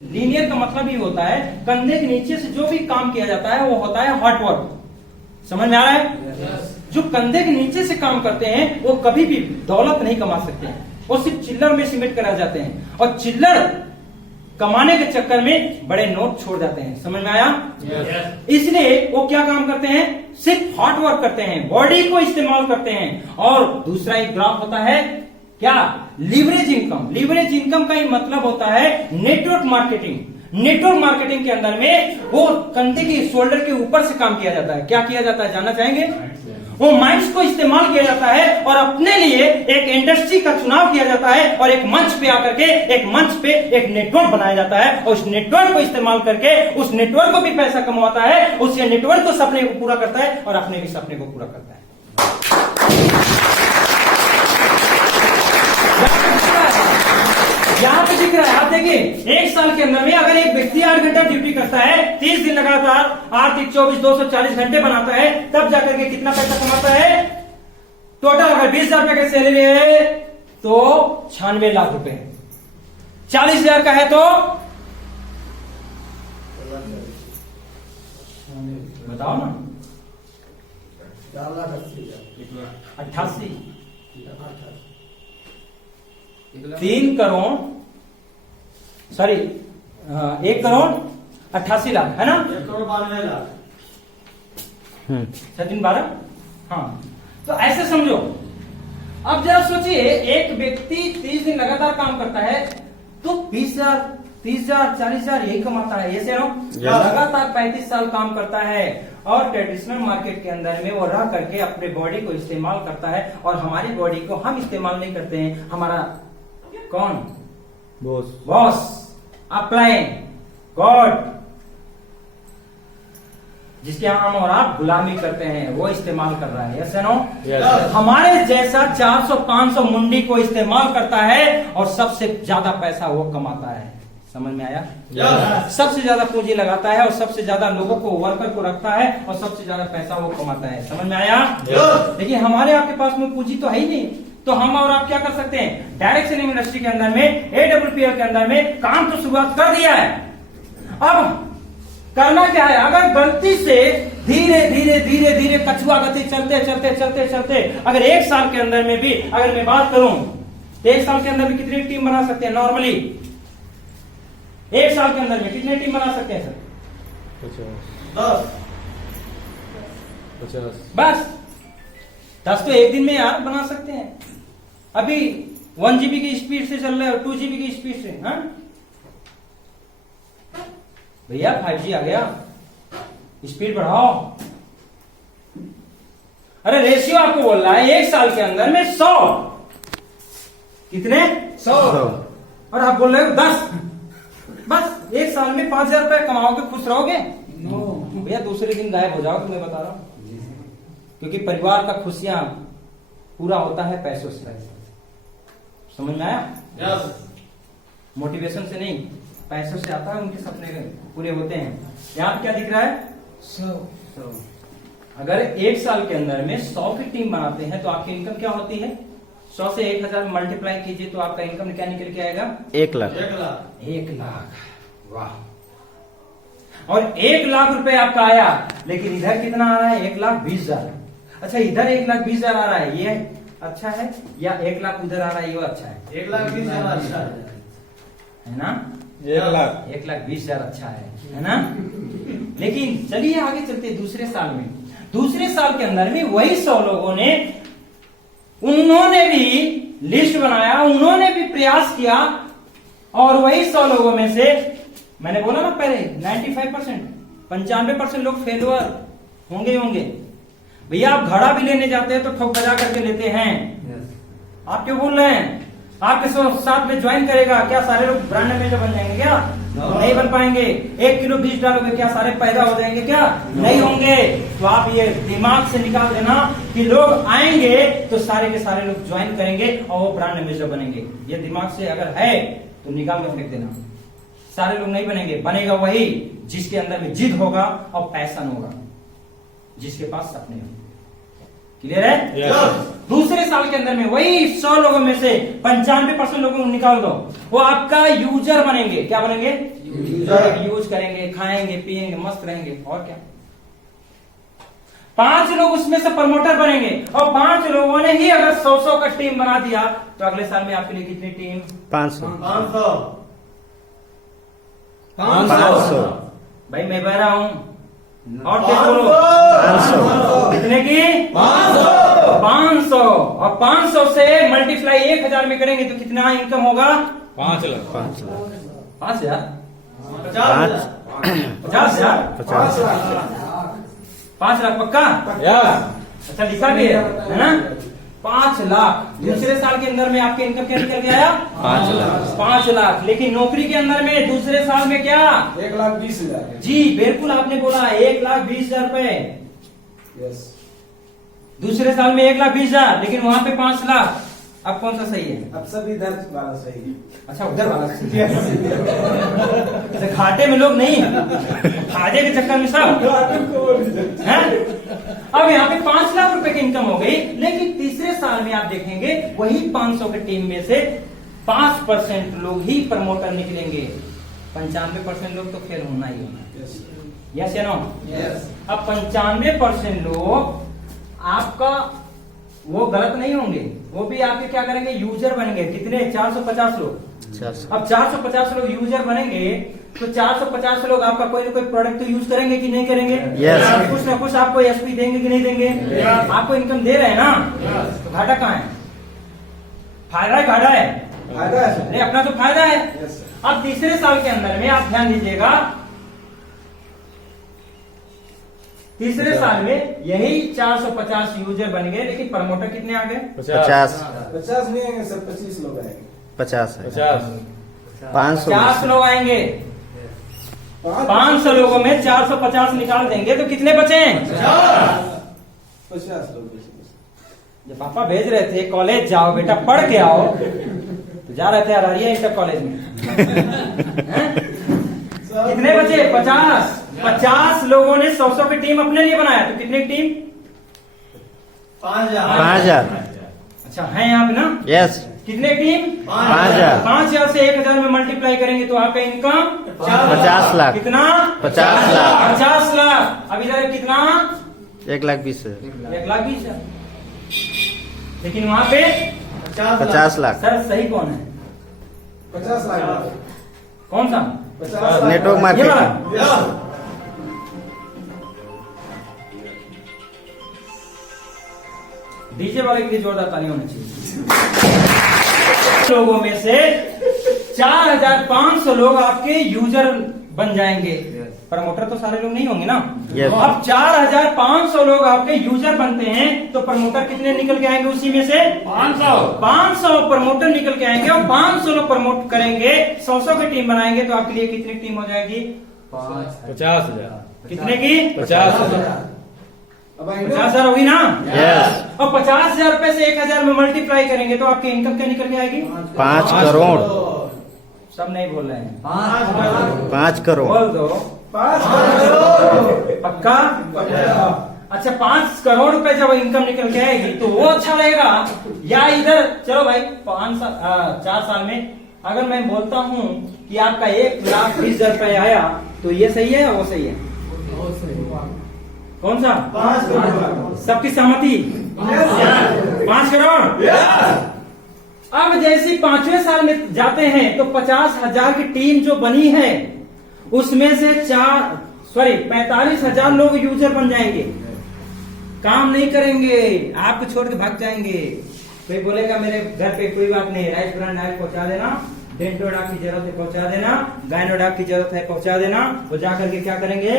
Linear का मतलब ही होता है कंधे के नीचे से जो भी काम किया जाता है वो होता है हार्ड वर्क। समझ में आ रहा है? जो कंधे के नीचे से काम करते हैं वो कभी भी दौलत नहीं कमा सकते हैं, वो सिर्फ चिल्लर में सिमट करा जाते हैं और चिल्लर कमाने के चक्कर में बड़े नोट छोड़ जाते हैं। समझ में आया? इसलिए वो क्या काम करते हैं, सिर्फ हार्ड वर्क करते हैं, बॉडी को इस्तेमाल करते हैं। और दूसरा एक ग्राफ होता है क्या, लीवरेज इनकम। लीवरेज इनकम का ही मतलब होता है नेटवर्क मार्केटिंग। नेटवर्क मार्केटिंग के अंदर में वो कंधे की शोल्डर के ऊपर से काम किया जाता है। क्या किया जाता है जानना चाहेंगे? वो माइंड्स को इस्तेमाल किया जाता है और अपने लिए एक इंडस्ट्री का चुनाव किया जाता है और एक मंच पे आकर के एक मंच पे एक नेटवर्क बनाया जाता है और उस नेटवर्क को इस्तेमाल करके उस नेटवर्क को भी पैसा कमाता है, उस नेटवर्क को सपने को पूरा करता है और अपने भी सपने को पूरा करता है। यहां पे दिख रहा है, आप देखिए, एक साल के अंदर में अगर एक व्यक्ति 8 घंटा ड्यूटी करता है, 30 दिन लगातार 8 × 24 240 घंटे बनाता है, तब जाकर के कितना पैसा कमाता है? टोटल अगर 20,000 रुपए की सैलरी है तो 96 लाख रुपए, 40,000 का है तो बताओ ना, 88, 3 करोड़, सॉरी 1 करोड़ 88 लाख है ना, 1 करोड़ 92 लाख। 12। हाँ, तो ऐसे समझो। अब जरा सोचिए, एक व्यक्ति 30 दिन लगातार काम करता है तो 20,000 30,000 40,000 यही कमाता है। ये से लगातार 35 साल काम करता है और ट्रेडिशनल मार्केट के अंदर में वो रह करके अपने बॉडी को इस्तेमाल करता है। और हमारी बॉडी को हम इस्तेमाल नहीं करते हैं, हमारा कौन बॉस अपलाइन गॉड, जिसके हम और आप गुलामी करते हैं, वो इस्तेमाल कर रहा है। ऐसे नो, हमारे जैसा 400-500 मुंडी को इस्तेमाल करता है और सबसे ज्यादा पैसा वो कमाता है। समझ में आया? सबसे ज्यादा पूंजी लगाता है और सबसे ज्यादा लोगों को, वर्कर को रखता है और सबसे ज्यादा पैसा वो कमाता है। समझ में आया? देखिए, हमारे आपके पास में पूंजी तो है ही नहीं, तो हम और आप क्या कर सकते हैं? डायरेक्ट सेलिंग इंडस्ट्री के अंदर में, AWPL के अंदर में काम तो शुरुआत कर दिया है। अब करना क्या है? अगर गलती से धीरे धीरे धीरे धीरे कछुआ गति चलते चलते चलते चलते अगर 1 साल के अंदर में भी अगर मैं बात करूं तो 1 साल के अंदर में कितनी टीम बना सकते हैं? नॉर्मली 1 साल के अंदर में कितनी टीम बना सकते हैं सर? 50 बस 10 तो एक दिन में यार बना सकते हैं। अभी 1 GB की स्पीड से चल रहे हो, 2 GB की स्पीड से। हाँ भैया 5G आ गया, स्पीड बढ़ाओ। अरे रेशियो आपको बोल रहा है 1 साल के अंदर में 100, कितने? 100। और आप बोल रहे हो 10। बस 1 साल में 5,000 रुपए कमाओगे, खुश रहोगे? भैया दूसरे दिन गायब हो जाओगे, मैं बता रहा हूं। क्योंकि परिवार का खुशियां पूरा होता है पैसों से। समझ में आया? मोटिवेशन से नहीं, पैसों से आता है, उनके सपने पूरे होते हैं। यहाँ क्या दिख रहा है? 100। अगर 1 साल के अंदर में 100 की टीम बनाते हैं तो आपकी इनकम क्या होती है? 100 से 1,000 मल्टीप्लाई कीजिए तो आपका इनकम क्या निकल के आएगा? 1 लाख। 1 लाख। वाह। और 1 लाख रुपए आपका आया, लेकिन इधर कितना आ रहा है? 1,20,000। अच्छा, इधर 1,20,000 आ रहा है, ये अच्छा है, या 1 लाख उधर आ रहा है, ये अच्छा है? 1,20,000 अच्छा है ना? 1,20,000 अच्छा है ना? लेकिन चलिए आगे चलते दूसरे साल में। दूसरे साल के अंदर में वही 100 लोगों ने, उन्होंने भी लिस्ट बनाया, उन्होंने भी प्रयास किया और वही 100 लोगों में से, मैंने बोला ना पहले 95%, 95% लोग फेलुअर होंगे। भैया आप घड़ा भी लेने जाते हैं तो ठोक बजा करके लेते हैं। आप क्यों बोल रहे हैं? आपके साथ में ज्वाइन करेगा क्या सारे लोग ब्रांड मैनेजर बन जाएंगे? क्या नहीं बन पाएंगे। 1 किलो बीज डालोगे क्या सारे पैदा हो जाएंगे? क्या नहीं होंगे। तो आप ये दिमाग से निकाल देना कि लोग आएंगे तो सारे के सारे लोग ज्वाइन करेंगे और वो ब्रांड मैनेजर बनेंगे। ये दिमाग से अगर है तो निकाल में फेंक देना। सारे लोग नहीं बनेंगे, बनेगा वही जिसके अंदर में जिद होगा और पैशन होगा, जिसके पास सपने होंगे। क्लियर है? दूसरे साल के अंदर में वही 100 लोगों में से 95% लोगों को निकाल दो, वो आपका यूजर बनेंगे। क्या बनेंगे? यूज करेंगे, खाएंगे, पिएंगे, मस्त रहेंगे, और क्या। 5 लोग उसमें से प्रमोटर बनेंगे, और 5 लोगों ने ही अगर 100 का टीम बना दिया तो अगले साल में आपके लिए कितनी टीम? 500 भाई मैं बह रहा हूं, और क्या बोलो? 500 कितने की? 500। और 500 से मल्टीप्लाई 1000 में करेंगे तो कितना इनकम होगा? 5 लाख 5,000 5 50,000 5 लाख पक्का? अच्छा लिखा भी है ना? 5 लाख। दूसरे साल के अंदर में आपके इनकम क्या निकल के आया? 5 लाख 5 लाख। लेकिन नौकरी के अंदर में दूसरे साल में क्या? 1,20,000। जी बिल्कुल आपने बोला 1,20,000 रुपए। यस। दूसरे साल में 1,20,000, लेकिन वहां पे 5 लाख। अब कौन सा सही है? अब सब इधर वाला सही है। अच्छा उधर वाला सही है। अच्छा, घाटे में लोग नहीं, फायदे के चक्कर में सब हैं? अब यहाँ पे 5 लाख रुपए की इनकम हो गई, लेकिन तीसरे साल में आप देखेंगे वही 500 की टीम में से 5% लोग ही प्रमोटर निकलेंगे, 95% लोग तो फेल होना ही होना। यस या नो? यस। अब 95% लोग आपका वो गलत नहीं होंगे, वो भी आपके क्या करेंगे? यूजर बनेंगे। कितने? 450 लोग। 400 अब 450 लोग यूजर बनेंगे तो 450 लोग आपका कोई ना कोई प्रोडक्ट तो यूज करेंगे कि नहीं करेंगे? Yes. कुछ ना कुछ आपको एसपी देंगे कि नहीं देंगे? आपको इनकम दे रहे हैं ना, तो घाटा कहाँ है? फायदा है घाटा है? फायदा है। नहीं, अपना तो फायदा है। यस। अब तीसरे साल के अंदर में आप ध्यान दीजिएगा, तीसरे साल में यही 450 यूजर बन गए, लेकिन प्रमोटर कितने आ गए? 50 50 नहीं आएंगे सर, 25 लोग आएंगे। 50 है 50 500 50 लोग आएंगे। 500 लोगों में 450 निकाल देंगे तो कितने बचे? 50 लोग। जब पापा भेज रहे थे कॉलेज जाओ बेटा पढ़ के आओ, तो जा रहे थे अरारिया इंटर कॉलेज में। हैं? कितने बचे? 50। 50 लोगों ने 100 की टीम अपने लिए बनाया, तो कितनी टीम? 5,000। अच्छा है यहाँ पे ना? यस कितने टीम? 5,000 5,000 से 1,000 में मल्टीप्लाई करेंगे तो आपका इनकम 50 लाख कितना? 50 लाख 50 लाख। अब इधर कितना? 1,20,000 1,20,000। लेकिन वहां पे 50 लाख सर सही कौन है? 50 लाख। कौन सा? 50 नेटवर्क ये मार्केटिंग लाख। डीजे वाले के लिए जोरदार ताली होनी चाहिए। लोगों में से 4,500 लोग आपके यूजर बन जाएंगे। प्रमोटर तो सारे लोग नहीं होंगे ना? Yes. अब 4,500 लोग आपके यूजर बनते हैं तो प्रमोटर कितने निकल के आएंगे? उसी में से 500 प्रमोटर निकल के आएंगे, और 500 लोग प्रमोट करेंगे, 100 की टीम बनाएंगे तो आपके लिए कितनी टीम हो जाएगी? 50,000 कितने की? 50,000 अब आएंगे 50,000 होगी ना? यस और 50,000 रुपए से 1,000 में मल्टीप्लाई करेंगे तो आपकी इनकम क्या निकल के आएगी? 5 करोड़ सब नहीं बोल रहे हैं। 5 करोड़ बोल दो 5 करोड़। पक्का? अच्छा 5 करोड़ रुपए जब इनकम निकल के आएगी तो वो अच्छा रहेगा, या इधर चलो भाई 4 साल में अगर मैं बोलता हूँ कि आपका 1,20,000 रुपए आया तो ये सही है या वो सही है? कौन सा? 5 करोड़। सबकी सहमति? 5 करोड़। अब जैसे 5वें साल में जाते हैं तो 50,000 की टीम जो बनी है उसमें से 45,000 लोग यूजर बन जाएंगे, काम नहीं करेंगे, आपको छोड़ के भाग जाएंगे। कोई बोलेगा मेरे घर पे कोई बात नहीं, राइस ब्रांड ऑयल पहुंचा देना, डेंटोडा की जरूरत है पहुंचा देना, गायनोडा की जरूरत है पहुंचा देना। वो जाकर के क्या करेंगे?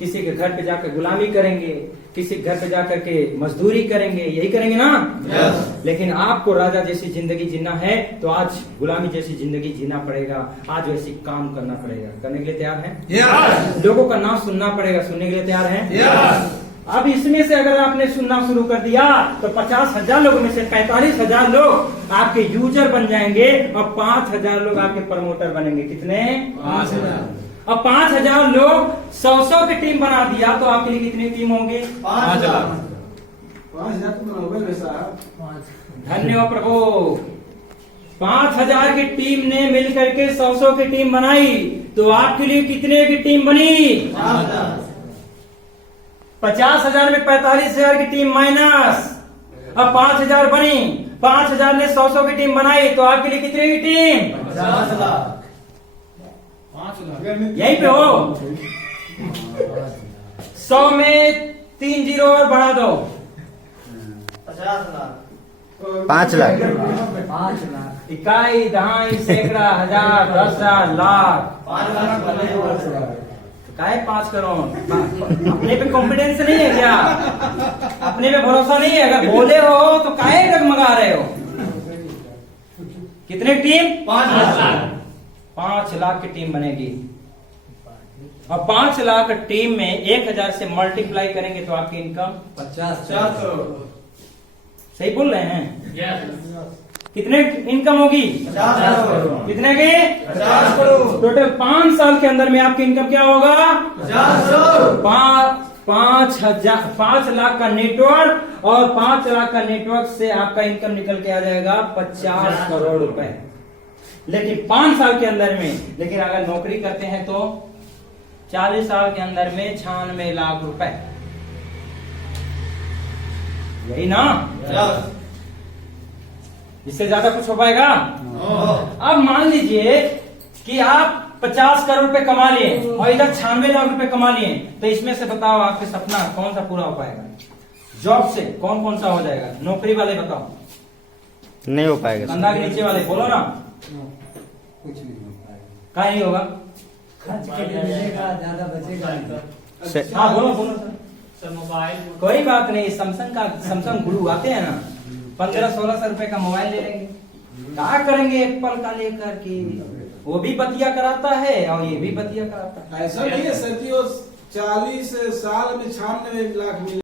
किसी के घर पे जाकर गुलामी करेंगे, किसी के घर पे जाकर के मजदूरी करेंगे, यही करेंगे ना? Yes. लेकिन आपको राजा जैसी जिंदगी जीना है तो आज गुलामी जैसी जिंदगी जीना पड़ेगा, आज वैसी काम करना पड़ेगा। करने के लिए तैयार हैं? लोगों का नाम सुनना पड़ेगा, सुनने के लिए तैयार हैं? अब इसमें से अगर आपने सुनना शुरू कर दिया तो 50,000 लोगों में से 45,000 लोग आपके यूजर बन जाएंगे और 5,000 लोग आपके प्रमोटर बनेंगे। कितने? 5,000। अब 5,000 लोग 100 की टीम बना दिया तो आपके लिए कितनी टीम होंगी? 5,000। 5,000 तो बनोगे वैसा। धन्यवाद प्रभु। 5,000 की टीम ने मिलकर के 100 की टीम बनाई, तो आपके लिए कितने की टीम बनी? 50,000 में 45,000 की टीम माइनस। अब 5,000 बनी, 5,000 ने 100 की टीम बनाई, तो आपके लिए कितने की टीम? 50 लाख। 5 लाख यहीं पे हो। 100 में 3 जीरो और बढ़ा दो। 50 लाख। 5 लाख। 5 लाख। इकाई, दहाई, सैकड़ा, हजार, 10,000, लाख। 5 लाख। काहे 5 करोड़? अपने पे कॉन्फिडेंस नहीं है क्या? अपने पे भरोसा नहीं है? अगर बोले हो तो काहे डगमगा रहे हो? कितने टीम? 5 लाख। 5 लाख की टीम बनेगी। और 5 लाख टीम में 1,000 से मल्टीप्लाई करेंगे तो आपकी इनकम 50 करोड़। सही बोल रहे हैं? कितने इनकम होगी? 50 करोड़। कितने की? 50 करोड़। टोटल 5 साल के अंदर में आपकी इनकम क्या होगा? 50 करोड़। 5 लाख का नेटवर्क, और 5 लाख का नेटवर्क से आपका इनकम निकल के आ जाएगा 50 करोड़ रुपए। लेकिन 5 साल के अंदर में, लेकिन अगर नौकरी करते हैं तो 40 साल के अंदर में 96 लाख रुपए। यही ना? इससे ज्यादा कुछ हो पाएगा? अब मान लीजिए कि आप 50 करोड़ रुपए कमा लिए और इधर 96 लाख रुपए कमा लिए, तो इसमें से बताओ आपके सपना कौन सा पूरा हो पाएगा? जॉब से कौन कौन सा हो जाएगा? नौकरी वाले बताओ। नहीं हो पाएगा सर। कंधा के नीचे वाले बोलो ना। कुछ नहीं हो पाएगा। कहा नहीं होगा? खर्च के लिए मिलेगा, ज्यादा बचेगा नहीं। से- हाँ बोलो बोलो सर। सर मोबाइल कोई बात नहीं, सैमसंग गुरु आते हैं ना, 1500-1600 रुपए का मोबाइल ले लेंगे। क्या करेंगे एप्पल का लेकर कि वो भी बतिया कराता है और ये भी बतिया कराता है। ऐसा नहीं है सर कि वो 40 साल में 96 लाख मिले।